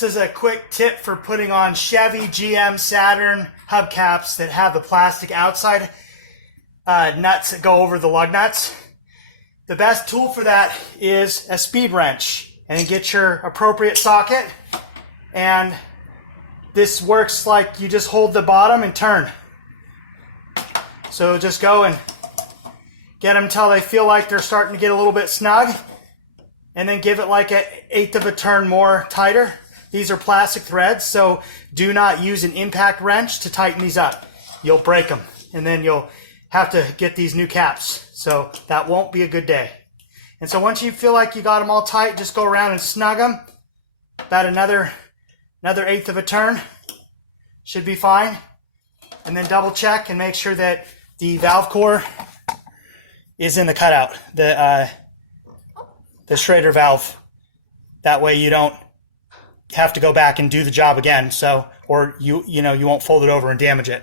This is a quick tip for putting on Chevy, GM, Saturn hubcaps that have the plastic outside nuts that go over the lug nuts. The best tool for that is a speed wrench, and then get your appropriate socket, and this works like you just hold the bottom and turn. So just go and get them until they feel like they're starting to get a little bit snug, and then give it like an eighth of a turn more tighter. These are plastic threads, so do not use an impact wrench to tighten these up. You'll break them, and then you'll have to get these new caps. So that won't be a good day. And so once you feel like you got them all tight, just go around and snug them. About another eighth of a turn. Should be fine. And then double check and make sure that the valve core is in the cutout, the Schrader valve. That way you don't have to go back and do the job again. So, or you won't fold it over and damage it.